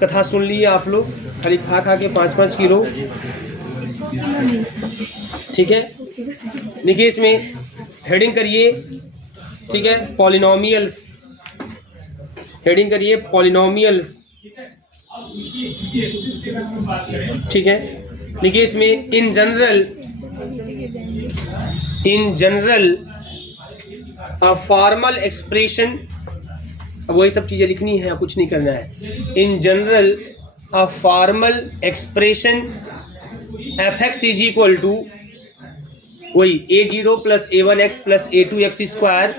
कथा सुन ली आप लोग, खाली खा खा के 5-5 किलो। ठीक है, देखिए इसमें हेडिंग करिए, ठीक है, पॉलिनोमियल्स, हेडिंग करिए पॉलिनोमियल्स। ठीक है, देखिए इसमें इन जनरल अ फॉर्मल एक्सप्रेशन, अब वही सब चीजें लिखनी है, कुछ नहीं करना है। In general a formal expression f x is equal to वही a0 plus a1x plus a2x square,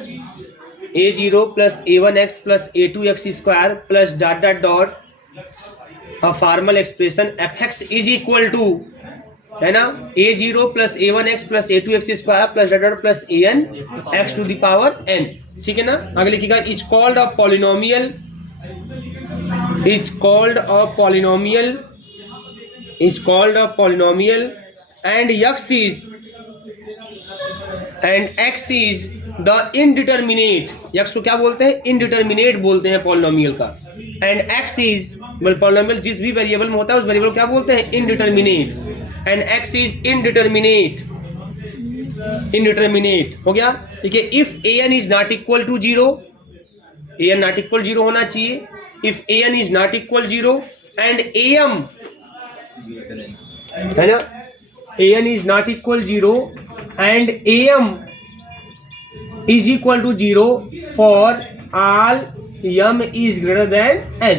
a0 plus a1x plus a2x square plus dot dot dot a formal expression f x is equal to, है ना, a0 plus a1x plus a2x square plus dot dot plus an x to the power n। ठीक है ना, आगे लिखिएगा is called a polynomial, is called a polynomial, is called a polynomial and x is the indeterminate. x को क्या बोलते हैं? Indeterminate बोलते हैं पॉलिनोमियल का। एंड x इज, पॉलिनोमियल जिस भी वेरिएबल में होता है उस वेरिएबल को क्या बोलते हैं? Indeterminate. And x is indeterminate, indeterminate हो गया। ठीक है, if an is not equal to 0, an not equal 0 होना चाहिए। If an is not equal 0 and am, है ना, an is not equal 0 and am is equal to 0 for all m is greater than n।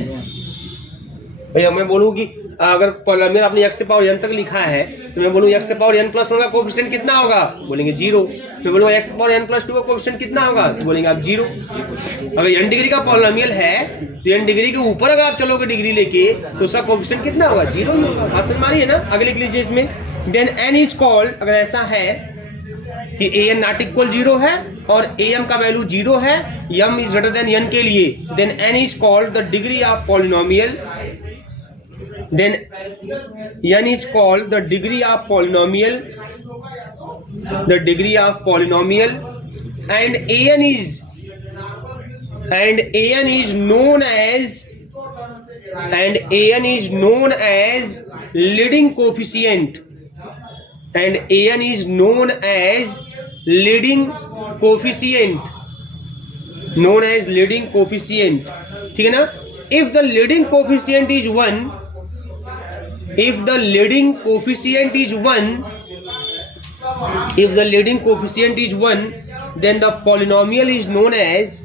भैया मैं बोलूँ कि अगर polynomial आपने x से पावर n तक लिखा है तो मैं बोलूँ x से पावर n प्लस 1 का कोएफिशिएंट कितना होगा? बोलेंगे 0। मैं बोलूँगा x से पावर n प्लस 2 का कोएफिशिएंट कितना होगा? तो बोलेंगे आप 0। अगर n डिग्री का पॉलिनोमियल है तो n डिग्री के ऊपर अगर आप चलोगे डिग्री लेके तो उसका कोएफिशिएंट कितना होगा? 0 ही होगा। बात समझ मानिए ना। आगे लिख लीजिए इसमें, देन n इज कॉल्ड, अगर ऐसा है कि an नॉट इक्वल 0 है और am का वैल्यू 0 है, m is greater than n के लिए, then n is called the degree of polynomial, then n is called the degree of polynomial, the degree of polynomial, and an is known as, and an is known as leading coefficient, and an is known as leading coefficient, known as leading coefficient। ठीक है ना। if the leading coefficient is 1, if the leading coefficient is 1, if the leading coefficient is 1, then the polynomial is known as,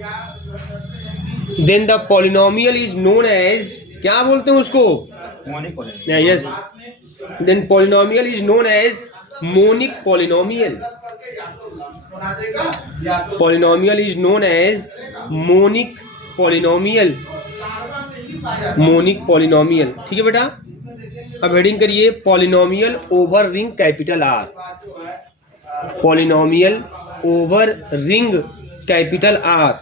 then the polynomial is known as, क्या बोलते हैं उसको? monic polynomial। yes, then polynomial is known as monic polynomial, polynomial is known as monic polynomial, monic polynomial। ठीक है बेटा, अब heading करिए polynomial over ring capital R, polynomial over ring capital R,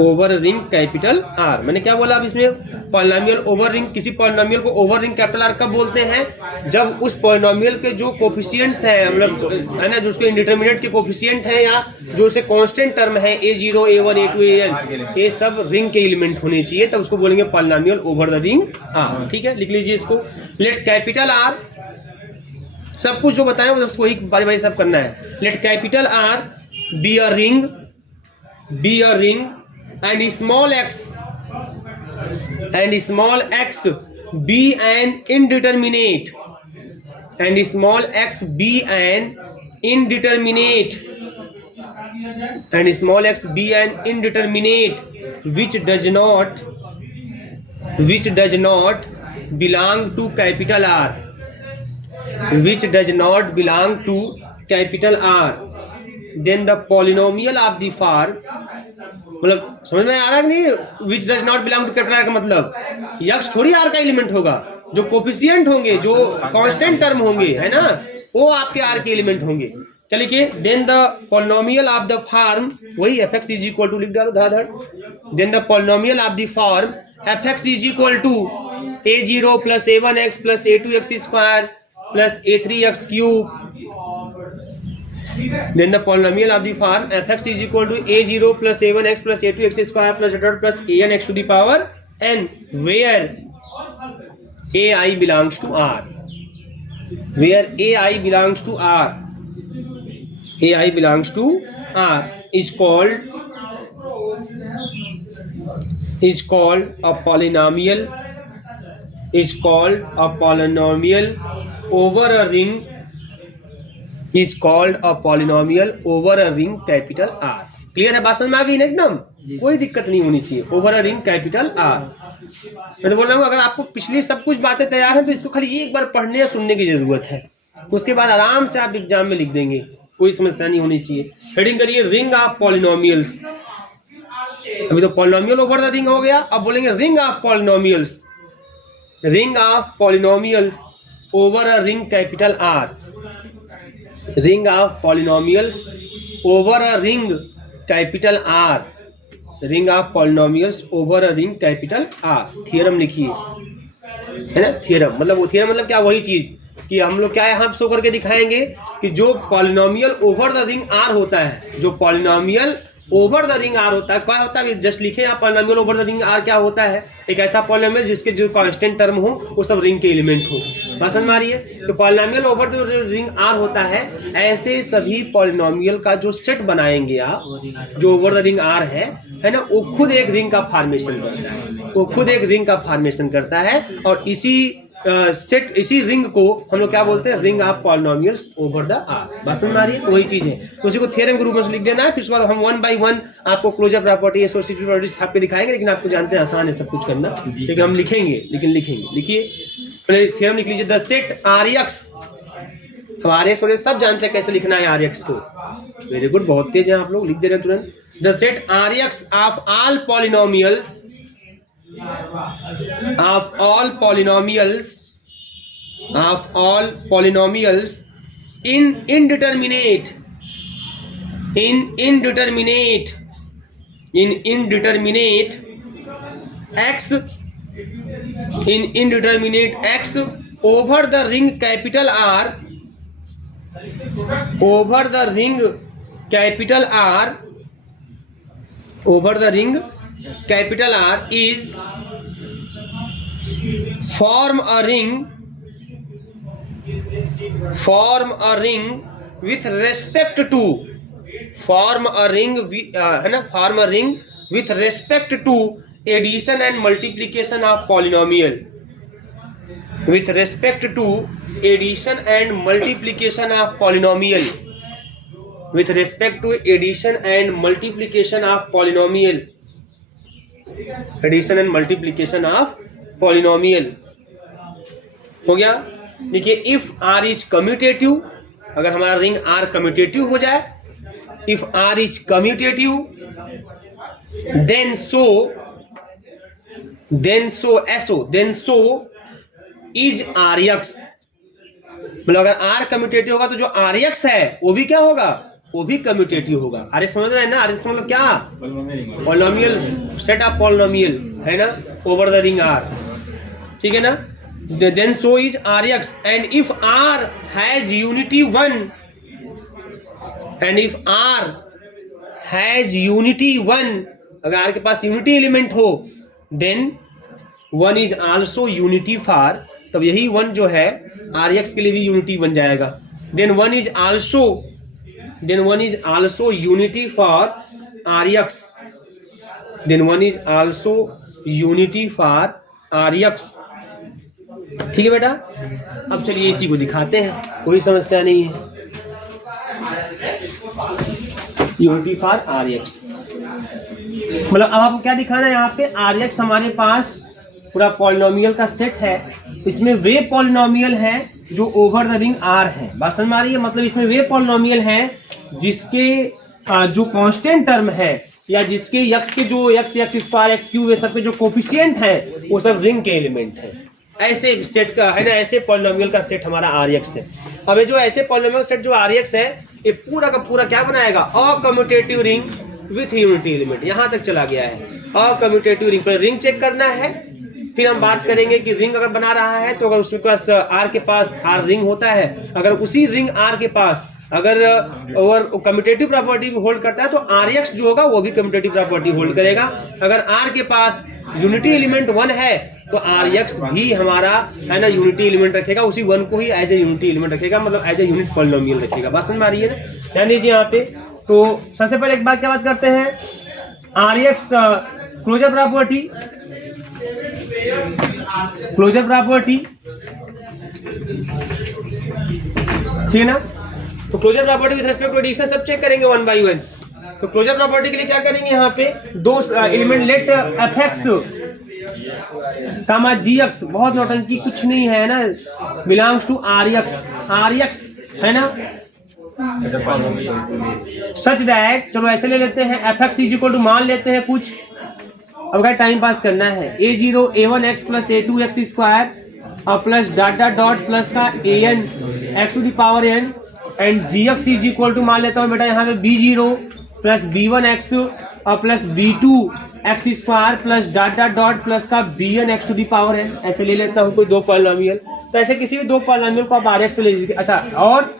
over ring capital R. मैंने क्या बोला? अब इसमें पॉलिनोमियल ओवर रिंग, किसी पॉलिनोमियल को ओवर रिंग कैपिटल आर कब बोलते हैं? जब उस पॉलिनोमियल के जो कोफिशिएंट्स हैं, मतलब है ना, जो उसके इंडिटरमिनेट के कोफिशिएंट हैं या जो उसे कांस्टेंट टर्म है a0 a1 a2 an, ये सब रिंग के एलिमेंट होने चाहिए, तब उसको बोलेंगे polynomial over the ring R. ठीक है, लिख लीजिए इसको। लेट कैपिटल आर, सब कुछ जो बताया उसको वही बारी बारी सब करना है। Let capital R be a ring, be a ring, and small x be an indeterminate, and small x be an indeterminate, and small x be an indeterminate which does not belong to capital R, which does not belong to capital R, then the polynomial of the form, मतलब समझ में आ रहा है नहीं? which does not belong to capital R का मतलब x थोड़ी R का एलिमेंट होगा, जो कोफिशिएंट होंगे, जो कांस्टेंट टर्म होंगे, है ना, वो आपके R के एलिमेंट होंगे। क्या लिखिए? Then the polynomial of the form, वही f x is equal to लिख डालो धड़ाधड़। Then the polynomial of the form f x is equal to a0 plus a1x plus a2x square plus a3x cube. Then the polynomial of the form f(x) is equal to a0 plus a1x plus a2x square plus a dot plus an x to the power n where ai belongs to r, where ai belongs to r, ai belongs to r is called a polynomial, is called a polynomial over a ring, is called a polynomial over a ring capital R। Clear है? बात समझ में आ गई ना? एकदम कोई दिक्कत नहीं होनी चाहिए। Over a ring capital R. मैं तो बोल रहा हूँ अगर आपको पिछली सब कुछ बातें तैयार हैं तो इसको खाली एक बार पढ़ने या सुनने की जरूरत है, उसके बाद आराम से आप एग्जाम में लिख देंगे, कोई समस्या नहीं होनी चाहिए। हेडिंग करिए रिंग ऑफ पॉलिनोमियल्स। अभी तो पॉलिनोमियल ओवर द रिंग हो गया, अब बोलेंगे ring of polynomials, ring of polynomials over a ring capital R, ring of polynomials over a ring capital R, ring of polynomials over a ring capital R. Theorem लिखिए, है ना? Theorem मतलब क्या? वही चीज कि हम लोग क्या यहाँ शो करके दिखाएंगे कि जो polynomial over the ring R होता है, जो polynomial over the ring R होता है, क्या होता है? जस्ट लिखे आप polynomial over the ring R क्या होता है? एक ऐसा पॉलिनोमियल जिसके जो कांस्टेंट टर्म हो वो सब रिंग के एलिमेंट हो। बात समझ में आ रही है? तो polynomial over the ring R होता है ऐसे सभी पॉलिनोमियल का जो सेट बनाएंगे आप, जो ओवर द रिंग आर है ना, वो खुद एक रिंग का फॉर्मेशन करता है, वो खुद एक रिंग का फॉर्मेशन करता है। और इसी सेट, इसी रिंग को हम लोग क्या बोलते हैं? Ring of polynomials over the R. बात समझ में आ रही है? तो वही चीज है, तो उसी को थ्योरम के रूप में लिख देना है। फिर उसके बाद हम वन बाय वन आपको क्लोजर प्रॉपर्टी, एसोसिएटिव प्रॉपर्टी आपके दिखाएंगे, लेकिन आपको जानते हैं आसान है सब कुछ करना, लेकिन हम लिखेंगे, लिखिए पहले थ्योरम लिख लीजिए। द सेट आर एक्स, तो आर एक्स और सब जानते हैं कैसे लिखना है आर एक्स को। वेरी गुड, बहुत तेज है आप लोग, लिख दे रहे हैं तुरंत। The set R X of all polynomials, of all polynomials in indeterminate x over the ring capital R, over the ring capital R is form a ring with respect to, form a ring with respect to addition and multiplication of polynomial, with respect to addition and multiplication of polynomial, with respect to addition and multiplication of polynomial, addition and multiplication of polynomial। हो गया? देखिए, if R is commutative, अगर हमारा ring are commutative हो जाए, if R is commutative then so is R x. मतलब अगर are commutative होगा तो जो आर एक्स है वो भी क्या होगा? वो भी कम्यूटेटिव होगा। आर एक्स समझ रहे हैं ना? आर एक्स मतलब क्या? पॉलिनोमियल, सेट ऑफ पॉलिनोमियल है ना, ओवर द रिंग आर। ठीक है ना? Then so is Rx, and if R has unity 1, and if R has unity 1, अगर R के पास यूनिटी एलिमेंट हो, then 1 is also unity for, तब यही 1 जो है Rx के लिए भी यूनिटी बन जाएगा। then 1 is also unity for Rx, then 1 is also unity for Rx। ठीक है बेटा? अब चलिए इसी को दिखाते हैं, कोई समस्या नहीं है। यूनिटी फॉर आर एक्स, मतलब अब आपको क्या दिखाना है? यहाँ पे आर एक्स हमारे पास पूरा पॉलिनोमियल का सेट है, इसमें वे पॉलिनोमियल है जो ओवर द रिंग आर है। बात समझ में आ रही है? मतलब इसमें वे पॉलिनोमियल है जिसके जो कांस्टेंट टर्म है, या जिसके एक्स के जो एक्स स्क्वायर, एक्स क्यूब, ये सब के जो कोफिशिएंट है वो सब रिंग के एलिमेंट है। ऐसे सेट का है ना, ऐसे पॉलिनोमियल का सेट हमारा आर एक्स है। अब ये जो ऐसे पॉलिनोमियल सेट जो आर एक्स है, ये पूरा का पूरा क्या बनाएगा? अकम्यूटेटिव रिंग विथ यूनिटी एलिमेंट। यहाँ तक चला गया है अकम्यूटेटिव रिंग। पर रिंग चेक करना है, फिर हम बात करेंगे कि रिंग अगर बना रहा है तो अगर उसके पास आर के पास आर रिंग होता है, अगर उसी रिंग आर के पास अगर और कम्यूटेटिव प्रॉपर्टी भी होल्ड करता है तो आर एक्स जो होगा वो भी कम्यूटेटिव प्रॉपर्टी होल्ड करेगा। अगर आर के पास यूनिटी एलिमेंट 1 है तो आर एक्स भी हमारा है ना यूनिटी एलिमेंट रखेगा, उसी 1 को ही एज ए यूनिटी एलिमेंट रखेगा, मतलब एज ए यूनिट पॉलिनोमियल रखेगा। बात समझ में आ रही है ना? ध्यान दीजिए यहाँ पे। तो सबसे पहले एक बात क्या बात करते हैं, R x closure property, closure property, ठीक है ना? तो closure property with respect to addition सब चेक करेंगे 1 बाई 1। तो क्लोजर प्रॉपर्टी के लिए क्या करेंगे, यहाँ पे दो element late f x comma g x, बहुत नौटंकी कुछ नहीं है ना, बिलोंग्स टू आर एक्स है ना, सच दैट, चलो ऐसे ले लेते हैं, f x is equal to मान लेते हैं कुछ, अब अगर टाइम पास करना है, a0 a1 x plus a2 x square और plus dot dot dot plus का an x to the power n and gx is equal to मान लेता हूँ बेटा यहाँ पे b0 प्लस b1 x और plus b2 x square plus dot dot dot plus का bn x to the power n, ऐसे ले लेता हूँ कोई दो पॉलिनोमियल। तो ऐसे किसी भी दो पॉलिनोमियल को आप आर एक्स से ले लीजिए। अच्छा, और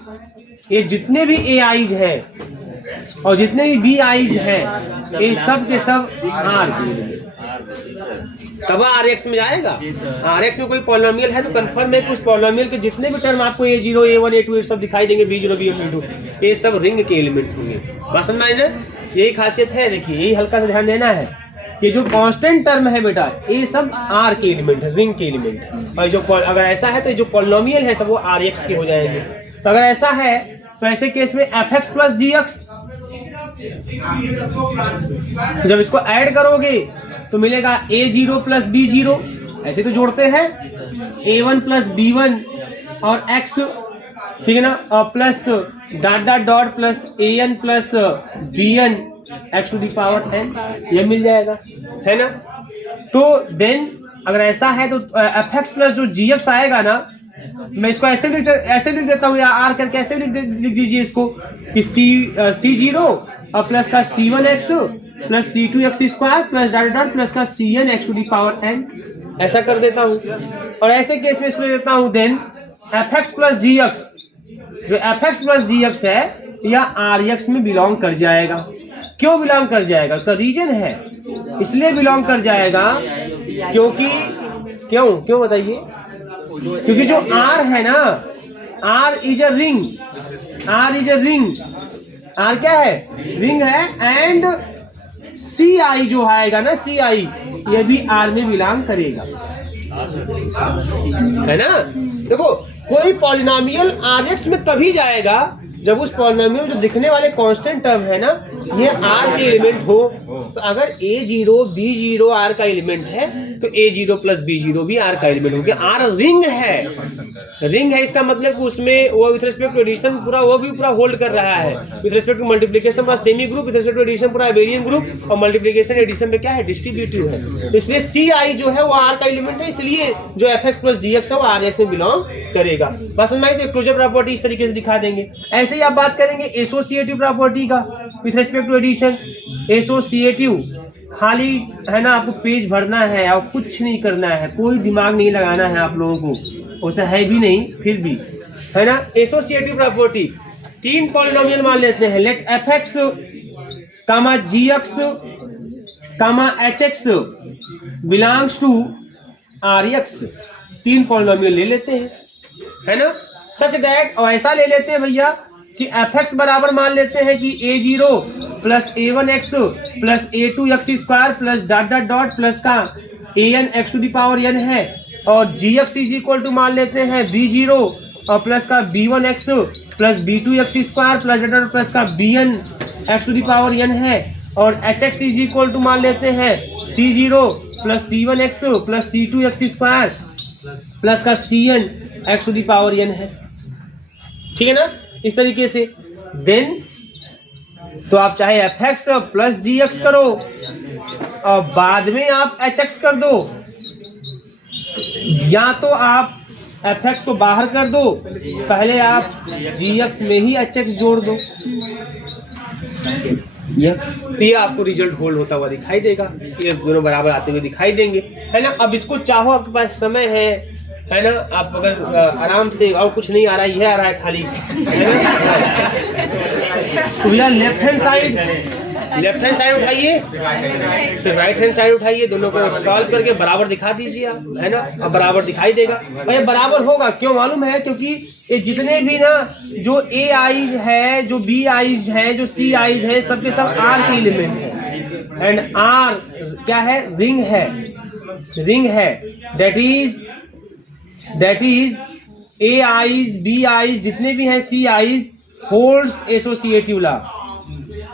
ये जितने भी ए आईज हैं और जितने भी बी आईज हैं ये सब के सब आर तब आर एक्स में जाएगा। आर एक्स में कोई पॉलिनोमियल है तो कंफर्म है कि उस पॉलिनोमियल के जितने भी टर्म आपको a0 a1 a2 सब दिखाई देंगे, b0 b1 b2, ये सब रिंग के एलिमेंट होंगे। बस समझ में, यही खासियत है। देखिए यही हल्का सा ध्यान देना है कि जो कांस्टेंट टर्म है बेटा ये सब आर के एलिमेंट है, रिंग के एलिमेंट है। और जो अगर ऐसा है तो जो पॉलिनोमियल है तो वो आर एक्स के हो जाएंगे। तो अगर ऐसा है तो ऐसे केस में F x plus g x, जब इसको ऐड करोगे तो मिलेगा a0 प्लस b0, ऐसे तो जोड़ते हैं a1 प्लस b1 और x, ठीक है ना, और plus dot dot dot plus an plus bn x to the power n, ये मिल जाएगा, है ना। तो देन अगर ऐसा है तो एफ एक्स प्लस जो जी एक्स आएगा ना, मैं इसको ऐसे लिख देता हूँ, या आर करके ऐसे लिख दीजिए इसको कि c0 और प्लस का c1x plus c2x square plus dot dot plus का cn x to the power n, ऐसा कर देता हूँ। और ऐसे केस में इसको ले देता हूँ then f x plus g x, जो F x plus g x है या आर एक्स में बिलोंग कर जाएगा। क्यों बिलोंग कर जाएगा, उसका रीजन है, इसलिए बिलोंग कर जाएगा क्योंकि क्यों बताइए, क्योंकि जो R है ना, R is a ring, R क्या है, रिंग है, एंड CI जो आएगा ना, CI ये भी R में बिलोंग करेगा, है ना। देखो कोई पॉलिनोमियल RX में तभी जाएगा जब उस पॉलिनोमियल जो दिखने वाले कांस्टेंट टर्म है ना ये R के एलिमेंट हो। तो अगर a0 b0 R का एलिमेंट है तो a0 प्लस b0 भी R का एलिमेंट हो गया। R रिंग है, इसका मतलब उसमें वो विथ रिस्पेक्ट टू एडिशन पूरा होल्ड कर रहा है, विथ रिस्पेक्ट टू मल्टीप्लिकेशन पूरा semi group, with respect to addition पूरा एबेलियन ग्रुप, और मल्टीप्लिकेशन एडिशन में क्या है, डिस्ट्रीब्यूटिव है। तो इसलिए CI जो है वो R का एलिमेंट है, इसलिए जो fx प्लस gx है वो RX में बिलोंग करेगा। बस समझ में, क्लोजर प्रॉपर्टी इस तरीके से दिखा देंगे। ऐसे ही आप बात करेंगे एसोसिएटिव प्रॉपर्टी का with respect to addition. Associative खाली है ना, आपको पेज भरना है और कुछ नहीं करना है, कोई दिमाग नहीं लगाना है आप लोगों को, वैसा है भी नहीं फिर भी, है ना। एसोसिएटिव प्रॉपर्टी, तीन पॉलिनोमियल मान लेते हैं, let f x comma g x comma h x belongs to R x, तीन पॉलिनोमियल ले लेते हैं, है ना। सच दैट, और ऐसा ले लेते हैं भैया कि एफ एक्स बराबर मान लेते हैं कि a0 plus a1x plus a2x square plus dot dot dot plus का an x to the power n है, और gx इज इक्वल टू मान लेते हैं b0 और प्लस का b1x plus b2x square plus dot dot plus का bn x to the power n है, और hx इज इक्वल टू मान लेते हैं c0 plus c1x plus c2x square plus का cn x to the power n है, ठीक है ना। इस तरीके से देन तो आप चाहे F x plus g x करो और बाद में आप एच एक्स कर दो, या तो आप एफ एक्स को बाहर कर दो, पहले आप जी एक्स में ही एच एक्स जोड़ दो, तो ये आपको रिजल्ट होल्ड होता हुआ दिखाई देगा, ये दोनों बराबर आते हुए दिखाई देंगे, है ना। अब इसको चाहो, आपके पास समय है ना, आप अगर आराम से, और कुछ नहीं आ रहा है, यह आ रहा है खाली, है ना। तो भैया left hand side left hand side उठाइए, फिर राइट हैंड साइड उठाइए, दोनों को सॉल्व करके बराबर दिखा दीजिए आप, है ना। अब बराबर दिखाई देगा और ये बराबर होगा, क्यों मालूम है? क्योंकि ये जितने भी ना जो ए आईज है, जो बी आईज है, जो सी आईज है, सबके सब आर के एलिमेंट है। एंड आर क्या है? रिंग है, रिंग है। That is a i's, b i's, जितने भी हैं c i's holds associative law,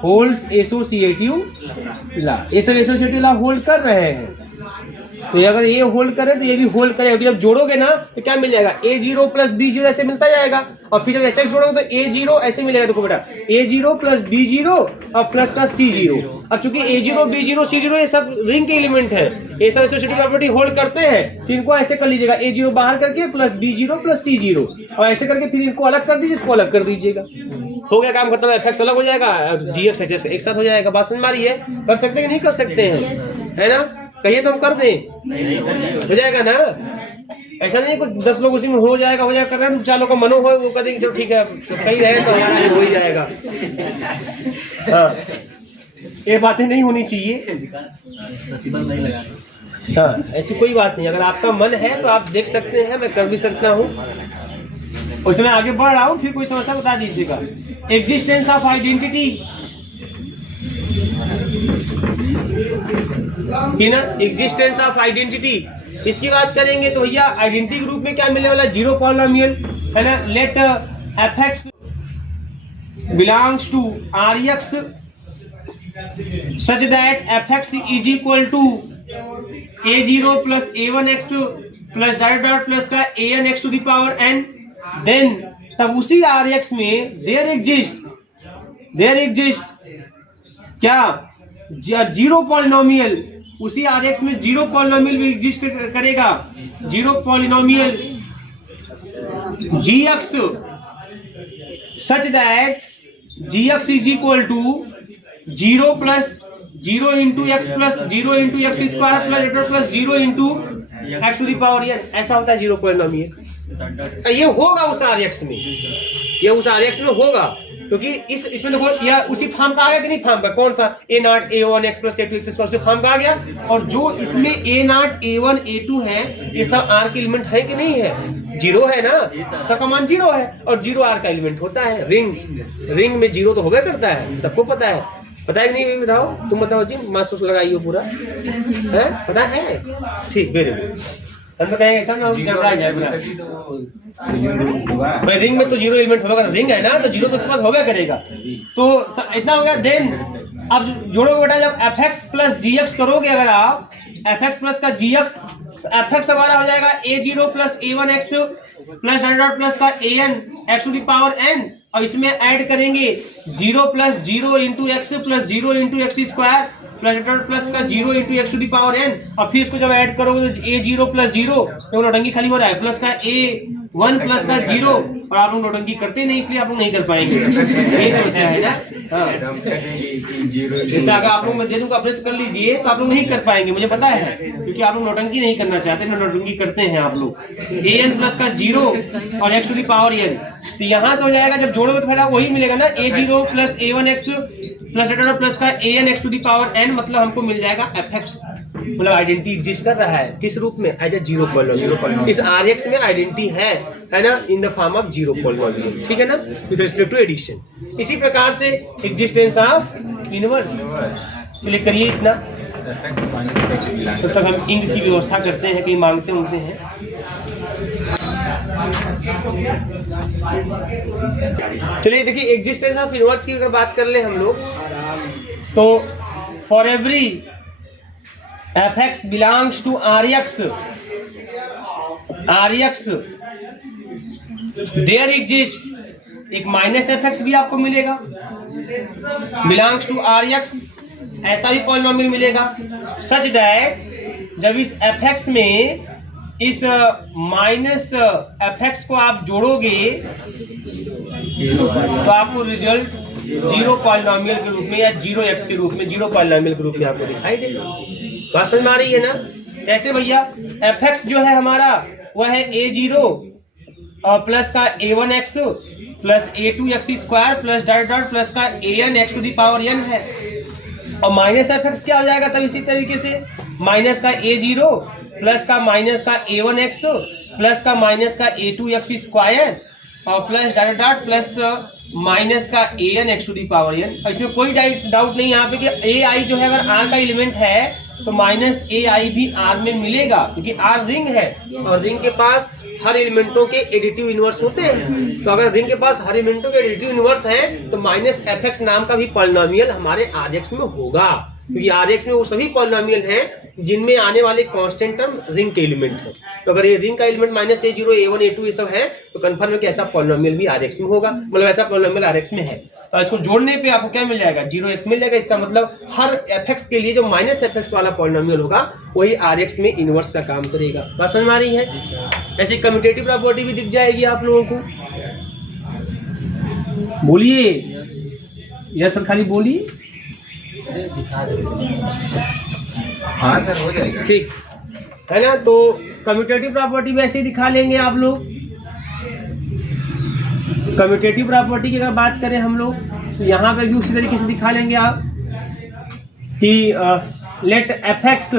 holds associative law. ये सब एसोसिएटिव ला होल्ड कर रहे हैं। तो ये अगर ये होल्ड करे तो ये भी होल्ड करेगा। जब जोड़ोगे ना तो क्या मिल जाएगा? A0 प्लस B0 ऐसे मिलता जाएगा, और फिर जब HX जोड़ोगे तो A0 ऐसे मिलेगा। देखो बेटा, A0 प्लस B0 और प्लस का C0। अब चूंकि A0, B0, C0 ये सब रिंग के एलिमेंट है, ये सब एसोसिएटिव प्रॉपर्टी होल्ड करते हैं। तो इनको ऐसे कर लीजिएगा, A0 बाहर करके प्लस B0 प्लस C0, और ऐसे करके फिर इनको अलग कर दीजिए, इसको अलग कर दीजिएगा। हो गया काम खत्म। FX अलग हो जाएगा, GX HX एक साथ हो जाएगा। बात समझ में आ रही है? कर सकते हैं कि नहीं कर सकते हैं? है ना? कहिए तो हम कर दें, हो जाएगा ना। ऐसा नहीं कुछ 10 लोग उसी में हो जाएगा कर रहे हैं, 4 लोग का मनो हो, वो कहते हैं चलो ठीक है, तो कहीं रहे तो हमारा हो ही जाएगा। हाँ, ये बातें नहीं होनी चाहिए। हाँ, ऐसी कोई बात नहीं। अगर आपका मन है तो आप देख सकते हैं, मैं कर भी सकता हूँ। उसमें आगे बढ़ रहा हूँ, फिर कोई समस्या बता दीजिएगा। एग्जिस्टेंस ऑफ आइडेंटिटी, ठीक ना। एग्जिस्टेंस ऑफ आइडेंटिटी, इसकी बात करेंगे तो भैया आइडेंटिटी ग्रुप में क्या मिलने वाला? जीरो पॉलिनोमियल, है ना। Let fx belongs to Rx such that fx is equal to a0 plus a1x plus dot dot plus का an x to the power n। Then तब उसी Rx में देयर एग्जिस्ट क्या? Zero polynomial. उसी Rx में zero polynomial भी exist करेगा। Zero polynomial Gx such that Gx is equal to 0 plus 0 into x plus 0 into x square plus 0 into x to the power n। ऐसा होता है zero polynomial. ये होगा उस Rx में, ये उस Rx में होगा, क्योंकि इसमें देखो यह उसी फॉर्म का आ गया कि नहीं? फॉर्म का कौन सा? a0 a1x plus a2 x square से फॉर्म का आ गया। और जो इसमें a0 a1 a2 है, ये सब r के एलिमेंट है कि नहीं है? जीरो है ना, सबका मान जीरो है, और जीरो r का एलिमेंट होता है। रिंग में जीरो तो होगा करता है, सबको पता है। पता है कि नहीं? बताओ, तुम बताओ जी, महसूस लगाइए पूरा है, पता है? ठीक, वेरी गुड। हम तो कहेंगे ऐसा ना गड़बड़ा जाए पूरा। भाई रिंग में तो जीरो एलिमेंट होगा, रिंग है ना, तो जीरो तो उसके पास होगा करेगा। तो इतना हो गया। देन अब जोड़ोगे बेटा, जब fx प्लस gx करोगे, अगर आप fx प्लस का gx, तो fx हमारा हो जाएगा a0 plus a1x plus dot plus का an x to the power n, और इसमें ऐड करेंगे 0 plus 0 into x plus 0 into x square plus dot plus का 0 into x to the power n, और फिर इसको जब ऐड करोगे तो a0 प्लस 0, तो नौटंकी खाली हो रहा है, प्लस का a1 प्लस का 0, और आप लोग नौटंकी करते नहीं, इसलिए आप लोग नहीं कर पाएंगे। ये समस्या है ना। हाँ, जैसे अगर आप लोग मैं दे दूंगा प्रेस कर लीजिए, तो आप लोग नहीं कर पाएंगे, मुझे पता है, क्योंकि आप लोग नौटंकी नहीं करना चाहते, नौटंकी करते हैं आप लोग। an प्लस का 0 और x to the power n, तो यहाँ से हो जाएगा, जब जोड़ोगे तो फिर वही मिलेगा ना, a0 plus a1x plus dot plus का an x to the power n, मतलब हमको मिल जाएगा fx। मतलब आइडेंटिटी एग्जिस्ट कर रहा है किस रूप में? As a zero polynomial. इस Rx में आइडेंटिटी है ना, in the form of zero polynomial, ठीक है ना, विद रिस्पेक्ट टू एडिशन। इसी प्रकार से एग्जिस्टेंस ऑफ इनवर्स। चलिए करिए इतना, तो तक हम इंक की व्यवस्था करते हैं, कहीं मांगते उनते हैं। चलिए देखिए, एग्जिस्टेंस ऑफ इनवर्स की अगर बात कर ले हम लोग, तो for every fx belongs to Rx there exists, एक माइनस fx भी आपको मिलेगा, belongs to Rx ऐसा भी पॉलिनोमियल मिलेगा, सच दैट जब इस fx में इस माइनस fx को आप जोड़ोगे तो आपको रिजल्ट जीरो पॉलिनोमियल के रूप में या जीरो एक्स के रूप में, जीरो पॉलिनोमियल के रूप में आपको दिखाई देगा। बात समझ में आ रही है ना? कैसे भैया? fx जो है हमारा वह है a0 और प्लस का a1x plus a2x square plus dot dot plus का an x to the power n है। और माइनस एफ एक्स क्या हो जाएगा तब इसी तरीके से माइनस का ए जीरो प्लस का माइनस का ए वन एक्स प्लस का माइनस का ए टू एक्स स्क्वायर और plus dot dot plus minus का a n x to the power n. इसमें कोई डाउट नहीं यहाँ पे कि ए आई जो है अगर आर का एलिमेंट है तो माइनस ए आई भी आर में मिलेगा, क्योंकि आर रिंग है और रिंग के पास हर एलिमेंटों के एडिटिव इनवर्स होते हैं। तो अगर रिंग के पास हर एलिमेंटों के एडिटिव इनवर्स है तो माइनस एफ एक्स नाम का भी पॉलिनोमियल हमारे आर एक्स में होगा, क्योंकि आर एक्स में वो सभी पॉलिनोमियल हैं जिनमें आने वाले कांस्टेंट टर्म रिंग के एलिमेंट है। तो अगर ये रिंग का element minus a zero a one a two ये सब है तो कन्फर्म है कि ऐसा पॉलिनोमियल भी आर एक्स में होगा, मतलब ऐसा पॉलिनोमियल आर एक्स में है। तो इसको जोड़ने पे आपको क्या मिल जाएगा, जीरो एक्स मिल जाएगा। इसका मतलब हर एफ एक्स के लिए जो माइनस एफ एक्स वाला पॉलिनोमियल होगा वही आर एक्स में इनवर्स का काम करेगा। बात समझ में आ रही है? ऐसी कम्यूटेटिव प्रॉपर्टी भी दिख जाएगी आप लोगों को। बोलिए यस सर, खाली बोलिए। हाँ सर हो जाएगा, ठीक है ना। तो कम्यूटेटिव प्रॉपर्टी वैसे ही दिखा लेंगे आप लोग। कम्यूटेटिव प्रॉपर्टी की अगर बात करें हम लोग तो यहाँ पे भी उसी तरीके से दिखा लेंगे आप कि late f x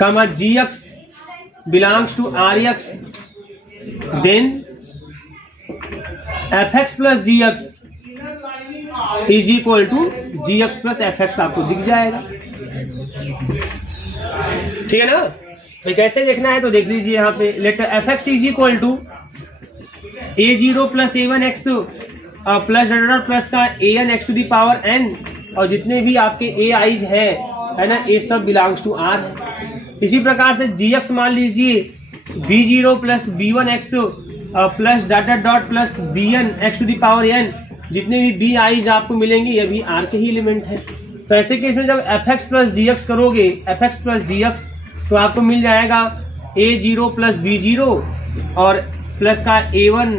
comma g x belongs to R x, then f x plus g x is equal to g x plus f x आपको दिख जाएगा। ठीक है ना। तो कैसे देखना है तो देख लीजिए यहाँ पे let f x is equal to a zero plus a one x plus dot plus का a n x to the power n, और जितने भी आपके ए आईज है ना ये सब बिलोंग्स टू आर। इसी प्रकार से जी एक्स मान लीजिए b zero plus b one x plus dot dot plus b n x to the power n, जितने भी बी आईज आपको मिलेंगे ये भी आर के ही एलिमेंट है। तो ऐसे केस में जब f x plus g x करोगे, f x plus g x, तो आपको मिल जाएगा a zero plus b zero और प्लस का a one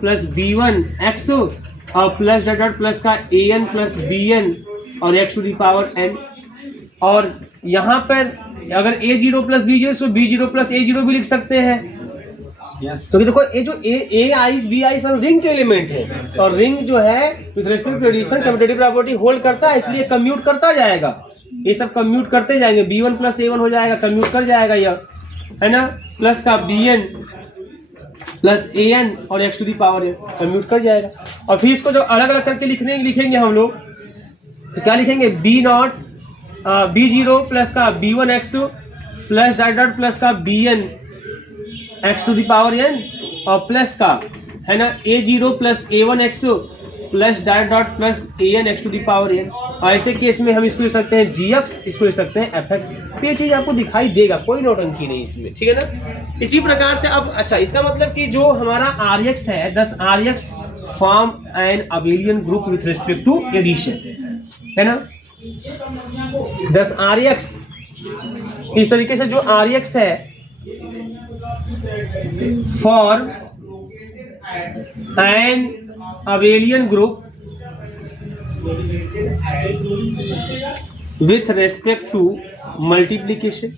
plus b one x और प्लस डॉट डॉट प्लस का a n plus b n और x to the power n. और यहाँ पर अगर a zero plus b zero तो b zero plus a zero भी लिख सकते हैं, क्योंकि देखो ये जो ए आईज बी आई सब रिंग के एलिमेंट है और रिंग जो है with respect to addition commutative property hold करता है, इसलिए कम्यूट करता जाएगा। ये सब कम्यूट करते जाएंगे, B one plus a one हो जाएगा, कम्यूट कर जाएगा यह, है ना, प्लस का b n plus a n और x to the power n commute कर जाएगा। और फिर इसको जो अलग अलग करके लिखेंगे हम लोग तो क्या लिखेंगे, b not b zero plus का b one x plus dot dot plus का b n x to the power n और प्लस का है ना a zero plus a one x plus dot dot plus a n x to the power n. और ऐसे case में हम इसको लिख सकते हैं जी एक्स, इसको लिख सकते हैं एफ एक्स। तो ये चीज आपको दिखाई देगा, कोई नौटंकी नहीं इसमें, ठीक है ना। इसी प्रकार से अब अच्छा इसका मतलब कि जो हमारा आर एक्स है, thus R x form an abelian group with respect to addition, है ना। दस आर एक्स इस तरीके से जो आर एक्स है for an abelian group with respect to multiplication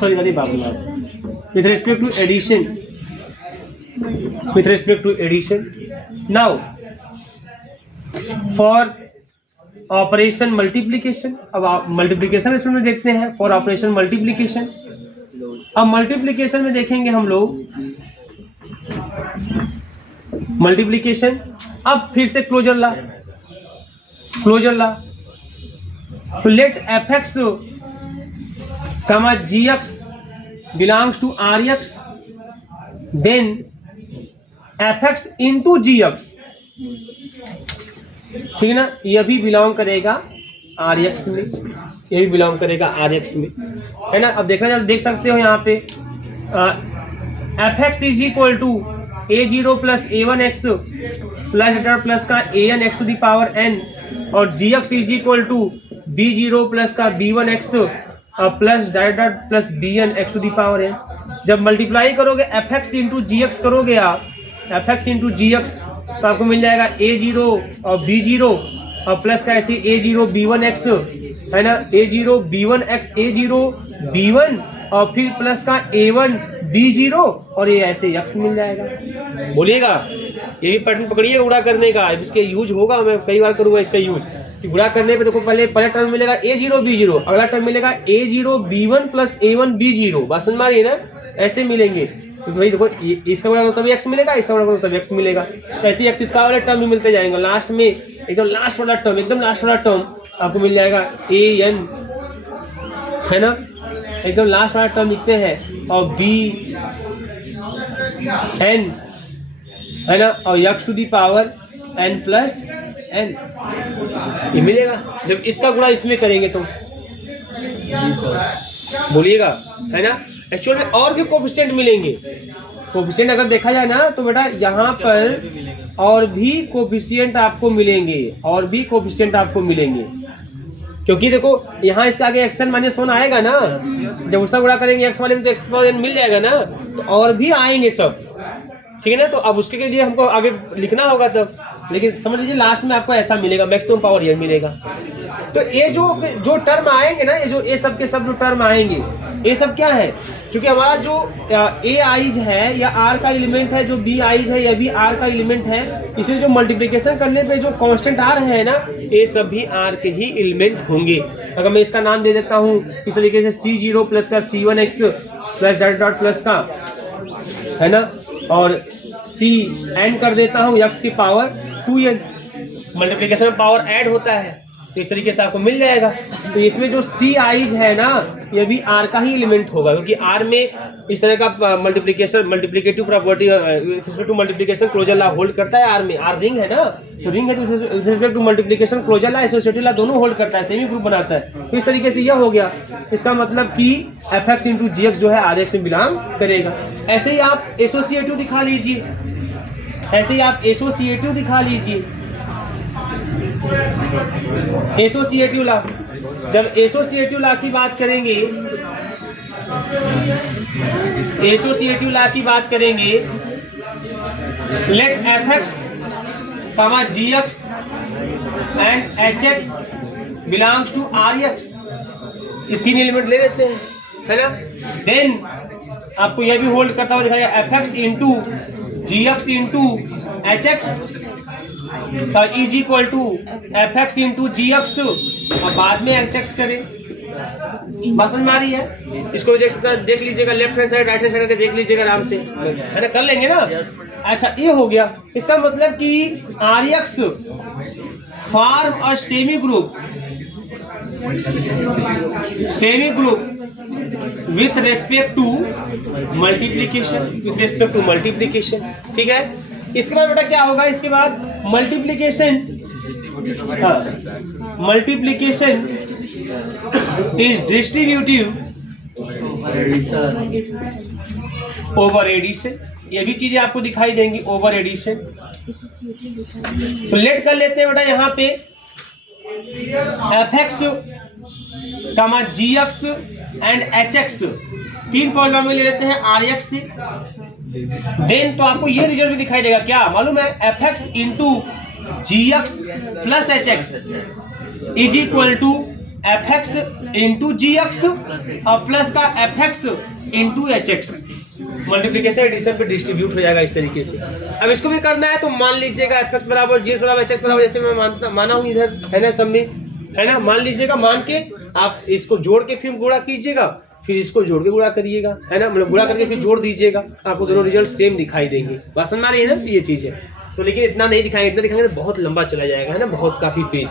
sorry अरे बाबू with respect to addition now for operation multiplication। अब आप मल्टीप्लीकेशन इसमें देखते हैं फॉर ऑपरेशन मल्टीप्लीकेशन। अब मल्टीप्लीकेशन में देखेंगे हम लोग मल्टीप्लीकेशन, अब फिर से क्लोजर ला तो late f x comma g x belongs to R x, then f x into g x, ठीक है ना, यह भी बिलोंग करेगा आर एक्स में, ये भी बिलोंग करेगा आर एक्स में, है ना। अब देखना देख सकते हो यहाँ पे f x is equal to a zero plus a one x plus plus का a n x to the power n और g x is equal to b zero plus का b one x plus dot plus b n x to the power n. जब multiply करोगे f x into g x करोगे आप, f x into g x, तो आपको मिल जाएगा a zero और बी जीरो और प्लस का ऐसे ए जीरो बी वन एक्स, है ना, a zero B one x, A zero B one और फिर प्लस का ए वन B0 और ये ऐसे x मिल जाएगा। बोलिएगा, ये भी पैटर्न पकड़िएगा गुणा करने का, इसके यूज होगा, मैं कई बार करूंगा इसका यूज। गुणा करने पे देखो पहले टर्म मिलेगा A0 B0, अगला टर्म मिलेगा A0 B1 plus A1 B0। बात समझ में आ रही है ना? ऐसे मिलेंगे। तो भाई देखो इसका गुणा करो तभी x मिलेगा, इसका गुणा करो तभी x मिलेगा। तो ऐसे x स्क्वायर वाले टर्म भी मिलते जाएंगे। लास्ट में एकदम लास्ट वाला टर्म आपको मिल जाएगा an, है ना? एकदम लास्ट वाला टर्म लिखते हैं और bn, है ना? और x to the power n plus n ये मिलेगा जब इसका गुणा इसमें करेंगे तो। बोलिएगा, है ना? एक्चुअल में और भी कोफिशिएंट मिलेंगे। कोफिशिएंट अगर देखा जाए ना तो बेटा यहाँ पर और भी कोफिशिएंट आपको मिलेंगे, और भी कोफिशिएंट आपको मिलेंगे, क्योंकि देखो यहाँ इसके आगे एक्स एन माइनस 1 आएगा ना, जब उसका गुणा करेंगे एक्स वाले में तो एक्स पावर एन मिल जाएगा ना, तो और भी आएंगे सब, ठीक है ना? तो अब उसके लिए हमको आगे लिखना होगा तब, लेकिन समझ लीजिए लास्ट में आपको ऐसा मिलेगा, मैक्सिमम पावर ये मिलेगा। तो ये जो टर्म आएंगे ना, ये सब के सब जो टर्म आएंगे, ये सब क्या है? क्योंकि हमारा जो ए आइज है या आर का एलिमेंट है, जो बी आइज है यह भी आर का एलिमेंट है, इसलिए जो मल्टीप्लिकेशन करने पे जो कांस्टेंट आ रहे हैं ना, ये सब भी आर के ही एलिमेंट होंगे। अगर मैं इसका नाम दे देता हूँ इस तरीके से C0 प्लस का C1x प्लस डॉट प्लस का, है ना, और Cn कर देता हूँ x की पावर 2n, मल्टीप्लिकेशन में पावर ऐड होता है, तो इस तरीके से आपको मिल जाएगा। तो इसमें जो सी आइज है ना, ये भी आर का ही एलिमेंट होगा, क्योंकि आर में इस तरह का multiplicative property to multiplication closure law hold करता है। आर में आर रिंग है ना, तो रिंग है तो respect to multiplication closure law associative law दोनों होल्ड करता है, सेमी ग्रुप बनाता है। तो इस तरीके से यह हो गया, इसका मतलब कि fx इंटू gx जो है rx में बिलोंग करेगा। ऐसे ही आप एसोसिएटिव दिखा लीजिए, ऐसे ही आप एसोसिएटिव दिखा लीजिए। एसोसिएटिव लॉ, जब एसोसिएटिव लॉ की बात करेंगे, एसोसिएटिव लॉ की बात करेंगे, let fx, gx and hx belongs to rx, ये तीन एलिमेंट ले लेते हैं, है ना? देन आपको यह भी होल्ड करता हुआ दिखाया fx into gx into hx is equal to fx into gx, और बाद में hx करें। बात समझ में आ रही है? इसको देख लीजिएगा, left hand side right hand side करके देख लीजिएगा आराम से, है ना? कर लेंगे ना? अच्छा, ये हो गया। इसका मतलब कि rx फॉर्म और semi group with respect to multiplication, ठीक है? इसके बाद बेटा क्या होगा? इसके बाद multiplication is distributive over addition. ये भी चीजें आपको दिखाई देंगी, ओवर एडिशन। तो लेट कर लेते हैं बेटा यहाँ पे fx, gx एंड hx, तीन पॉलिनोमियल ले लेते हैं rx से। देन तो आपको ये रिजल्ट भी दिखाई देगा, क्या मालूम है? fx into gx plus hx is equal to fx into gx और प्लस का fx into hx। Multiplication addition पे डिस्ट्रीब्यूट हो जाएगा इस तरीके से। अब इसको भी करना है तो मान लीजिएगा fx बराबर gx बराबर hx बराबर, जैसे मैं माना हूँ इधर, है ना? सब में, है ना? मान लीजिएगा, मान के आप इसको जोड़ के फिर गुणा कीजिएगा, फिर इसको जोड़ के गुणा करिएगा, है ना? मतलब गुणा करके फिर जोड़ दीजिएगा, आपको दोनों रिजल्ट सेम दिखाई देंगे। बात समझ में आ रही है ना? ये चीज है। तो लेकिन इतना नहीं दिखाएंगे, इतना दिखाएंगे तो बहुत लंबा चला जाएगा, है ना? बहुत काफी पेज।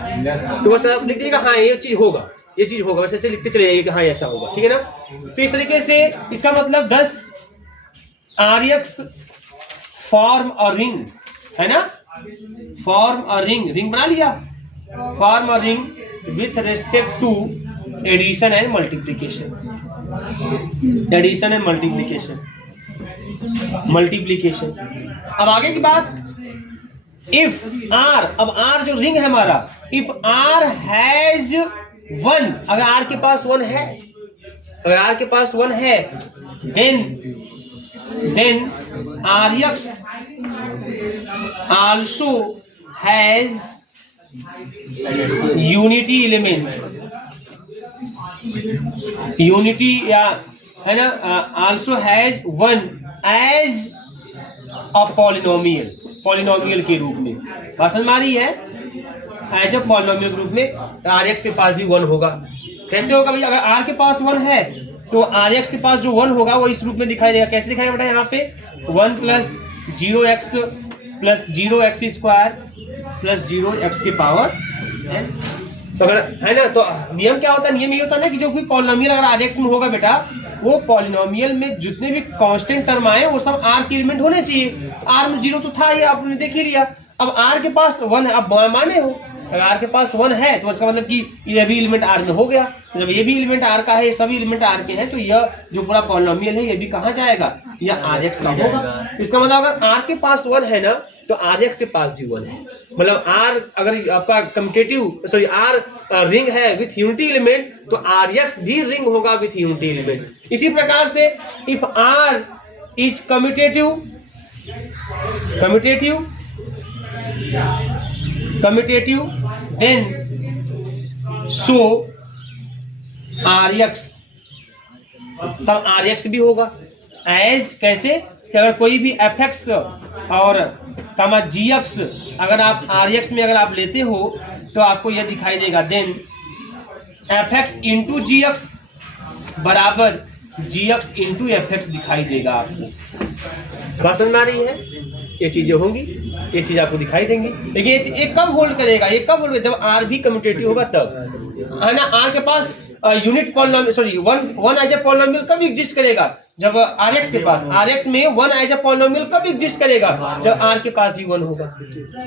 तो बस आप लिख दीजिएगा हाँ ये चीज होगा, ये चीज होगा, बस ऐसे लिखते चले जाइए कि हाँ ऐसा होगा, ठीक है ना? तो इस तरीके से इसका मतलब 10 rx फॉर्म और रिंग, है ना? फॉर्म और रिंग बना लिया, फॉर्म और ring with respect to addition and multiplication, addition and multiplication. अब आगे की बात, इफ r, अब r जो रिंग है हमारा, इफ r हैज 1, अगर r के पास 1 है, अगर r के पास 1 है, then rx also has unity element, unity या है ना, also has 1 as a polynomial के रूप में। बात समझ में आ रही है? एज अ पॉलिनोमियल के रूप में आर एक्स के पास भी 1 होगा। कैसे होगा भाई? अगर आर के पास 1 है तो आर एक्स के पास जो 1 होगा वो इस रूप में दिखाई देगा। कैसे दिखाई देगा बेटा? यहाँ पे 1 plus 0x plus 0x square plus 0x के पावर n। तो अगर है ना, तो नियम क्या होता है? नियम ये होता है ना कि जो भी पॉलिनोमियल अगर आर एक्स में होगा बेटा, वो पॉलिनोमियल में जितने भी कांस्टेंट टर्म आए वो सब आर के एलिमेंट होने चाहिए। आर में 0 तो था ही, आपने देख ही लिया। अब आर के पास 1 है, अब माने हो अगर आर के पास 1 है तो इसका मतलब कि ये भी एलिमेंट आर में हो गया। जब ये भी एलिमेंट आर का है, ये सभी एलिमेंट आर के हैं, तो यह जो पूरा पॉलिनोमियल है ये भी कहाँ जाएगा? यह आर एक्स का होगा। इसका मतलब अगर आर के पास 1 है ना तो आर एक्स के पास भी 1 है। मतलब आर अगर आपका कम्यूटेटिव आर रिंग है विथ यूनिटी एलिमेंट, तो आर एक्स भी रिंग होगा विथ यूनिटी एलिमेंट। इसी प्रकार से if R is commutative then so R x, तब आर एक्स भी होगा। एज कैसे कि अगर कोई भी एफ एक्स और कामा जी एक्स अगर आप आर एक्स में अगर आप लेते हो तो आपको यह दिखाई देगा, then f x into g x बराबर जी एक्स इंटू एफ एक्स दिखाई देगा आपको। बात समझ में आ रही है? ये चीजें होंगी, ये चीज आपको दिखाई देंगी। लेकिन ये कब होल्ड करेगा? ये कब होल्ड? जब आर भी कम्यूटेटिव होगा तब, है ना। आर के पास unit polynomial one as a polynomial कब एग्जिस्ट करेगा? जब आर एक्स के पास, आर एक्स में 1 एज ए पॉलिनोमियल कब एग्जिस्ट करेगा? जब आर के पास भी 1 होगा।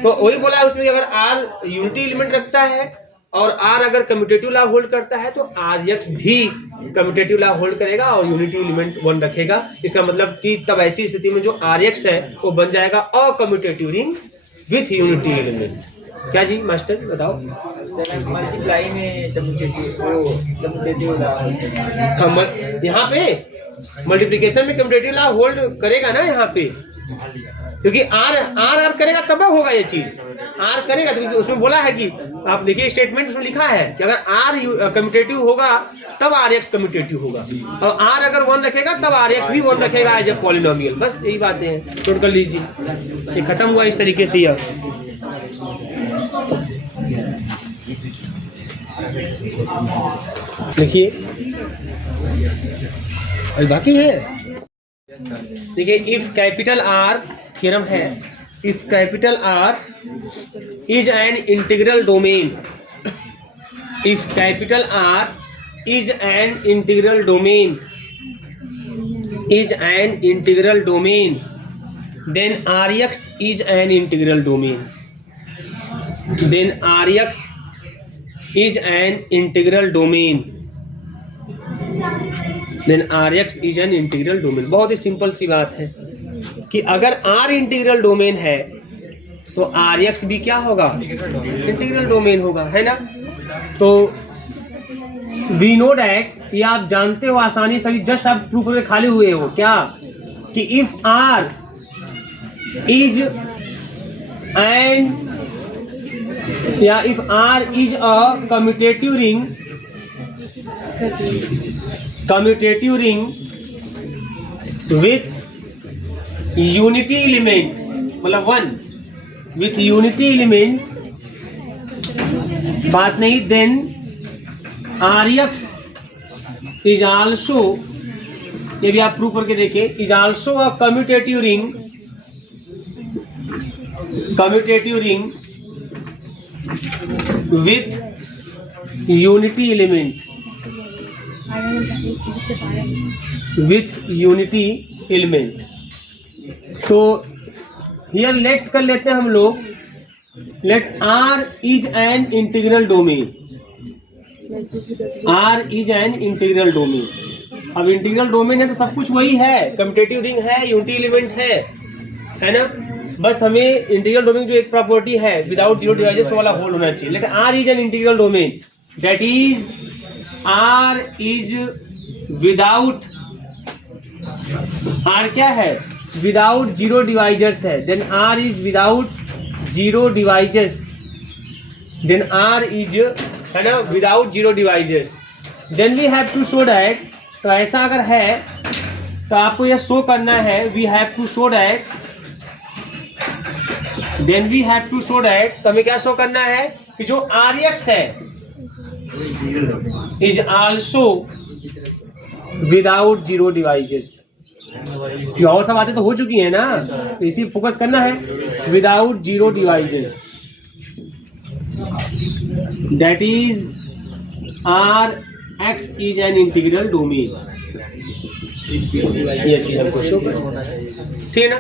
तो वही बोला है उसमें कि अगर आर यूनिटी एलिमेंट रखता है और आर अगर कम्यूटेटिव लॉ होल्ड करता है तो आर एक्स भी कम्यूटेटिव लॉ होल्ड करेगा और यूनिटी एलिमेंट 1 रखेगा। इसका मतलब कि तब ऐसी स्थिति में जो आर एक्स है वो बन जाएगा अकम्यूटेटिव रिंग विथ यूनिटी एलिमेंट। क्या जी मास्टर बताओ? मल्टीप्लाई में यहाँ पे मल्टीप्लिकेशन में कम्यूटेटिव लॉ होल्ड करेगा ना यहाँ पे, क्योंकि आर आर आर करेगा तब होगा ये चीज। आर करेगा तो उसमें बोला है कि आप देखिए स्टेटमेंट उसमें लिखा है कि अगर आर कम्यूटेटिव होगा तब आर एक्स कम्यूटेटिव होगा, और आर अगर 1 रखेगा तब आर एक्स भी 1 रखेगा एज ए पॉलिनोमियल। बस यही बातें हैं, नोट कर लीजिए। ये खत्म हुआ इस तरीके से। यह देखिए अभी बाकी है। देखिए इफ कैपिटल आर थ्योरम है, if capital R is an integral domain, if capital R is an integral domain, then Rx is an integral domain, then Rx is an integral domain, then Rx is an integral domain। बहुत ही simple सी बात है कि अगर R integral domain है तो Rx भी क्या होगा? इंटीग्रल डोमेन होगा, है ना। तो वी नो डैट, ये आप जानते हो आसानी से, जस्ट आप प्रूफ करके खाली हुए हो क्या कि इफ आर इज एन या if R is a commutative ring with unity element, मतलब 1 विथ यूनिटी एलिमेंट, बात नहीं, देन Rx is also, ये भी आप प्रूव करके देखें, is also a commutative ring with unity element, तो here let कर लेते हैं हम लोग, let R is an integral domain, R is an integral domain। अब इंटीग्रल डोमेन है तो सब कुछ वही है, कम्यूटेटिव रिंग है, यूनिटी एलिमेंट है ना। बस हमें इंटीग्रल डोमेन जो एक प्रॉपर्टी है विदाउट जीरो डिवाइजेस वाला होल्ड होना चाहिए। लेकिन R is an integral domain, that is R is without, R क्या है? विदाउट जीरो डिवाइजर्स है, then R is without zero divisors, then R is, है ना, without zero divisors. Then we have to show that तो ऐसा अगर है तो आपको यह शो करना है, we have to show that, then we have to show that, तो हमें क्या शो करना है कि जो Rx है is also without zero devices. ये और सब बातें तो हो चुकी है ना, तो इसी फोकस करना है, without zero devices, that is Rx is an integral domain. ये चीज हमको शो करना है, ठीक है ना।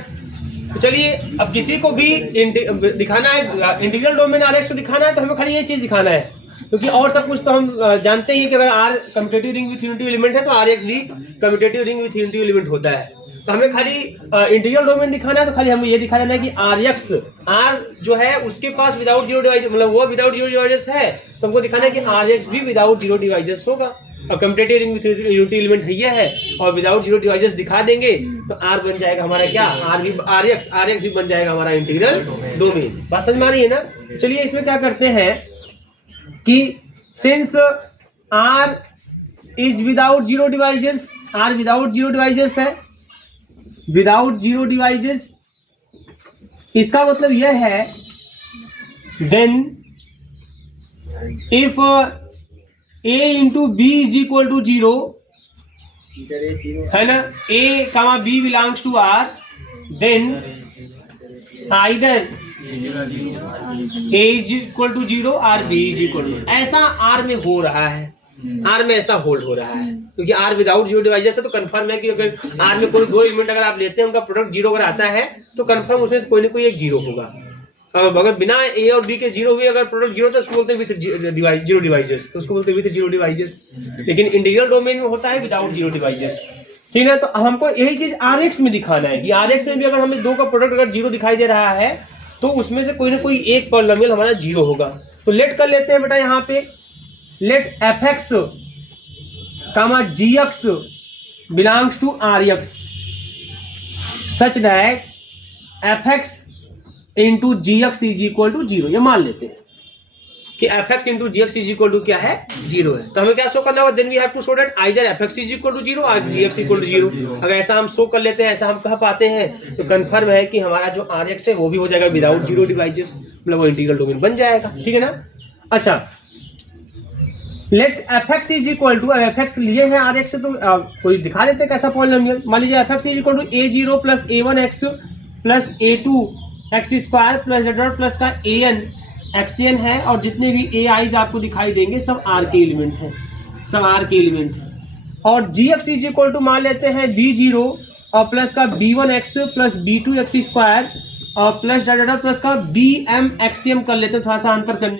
तो चलिए अब किसी को भी दिखाना है इंटीग्रल डोमेन Rx को दिखाना है, तो हमें खाली ये चीज दिखाना है, क्योंकि और सब कुछ तो हम जानते ही कि अगर R commutative ring with unity element है तो Rx भी commutative ring with unity element होता है। तो हमें खाली इंटीग्रल डोमेन दिखाना है, तो खाली हमें ये दिखा देना है कि Rx R जो है उसके पास विदाउट जीरो डिवाइस, मतलब वो विदाउट जीरो डिवाइसेस है, तो हमको दिखाना है कि Rx भी विदाउट जीरो डिवाइसेस होगा। और commutative ring with unity element है और विदाउट जीरो डिवाइसेस दिखा देंगे तो R बन जाएगा हमारा क्या, Rx भी बन जाएगा हमारा इंटीग्रल डोमेन। बात समझ में आ रही है ना। चलिए इसमें क्या करते हैं कि since R is without zero divisors, R without zero divisors है, विदाउट जीरो डिवाइसेस, इसका मतलब यह है then if A into b is equal to zero, है ना, A comma B belongs to R, then either A is equal to zero और B is equal to, ऐसा R में हो रहा है, R में ऐसा होल्ड हो रहा है, क्योंकि R विदाउट जीरो डिवाइसेस है तो कंफर्म है कि अगर R में कोई दो एलिमेंट अगर आप लेते हैं उनका प्रोडक्ट जीरो अगर आता है तो कंफर्म उसमें से कोई ना कोई एक जीरो होगा। अगर बिना A और B के जीरो हुए अगर प्रोडक्ट जीरो तो उसको बोलते हैं विद जीरो डिवाइसेस, तो उसको बोलते हैं विद जीरो डिवाइसेस। लेकिन इंटीग्रल डोमेन में होता है विदाउट जीरो डिवाइसेस, ठीक है। तो हमको यही चीज Rx में दिखाना है कि Rx में भी अगर हमें दो का प्रोडक्ट अगर जीरो दिखाई दे रहा है तो उसमें से कोई ना कोई एक पॉलिनोमियल हमारा जीरो होगा। तो लेट कर लेते हैं बेटा, यहाँ पे let fx comma gx belongs to Rx such that fx into gx is equal to zero, ये मान लेते हैं कि fx into gx is equal to क्या है, जीरो है। तो हमें क्या शो करना होगा, then we have to show that either fx is equal to zero और gx इक्वल टू जीरो। अगर ऐसा हम शो कर लेते हैं, ऐसा हम कह पाते हैं, तो कंफर्म है कि हमारा जो Rx है वो भी हो जाएगा विदाउट जीरो डिवाइसेस, मतलब वो इंटीग्रल डोमेन बन जाएगा, ठीक है ना। अच्छा, let fx is equal to, fx लिए है Rx से तो कोई दिखा देते हैं कैसा पॉलिनोमियल। मान लीजिए fx is equal to a0 plus a1x plus a2x square plus z plus का an xn है, और जितने भी a i's आपको दिखाई देंगे सब R के एलिमेंट हैं, सब R के एलिमेंट हैं। और gx इज इक्वल टू मान लेते हैं b0 और प्लस का b1x प्लस b2x स्क्वायर और प्लस z प्लस का bm xm कर लेते हैं, थोड़ा सा अंतर करने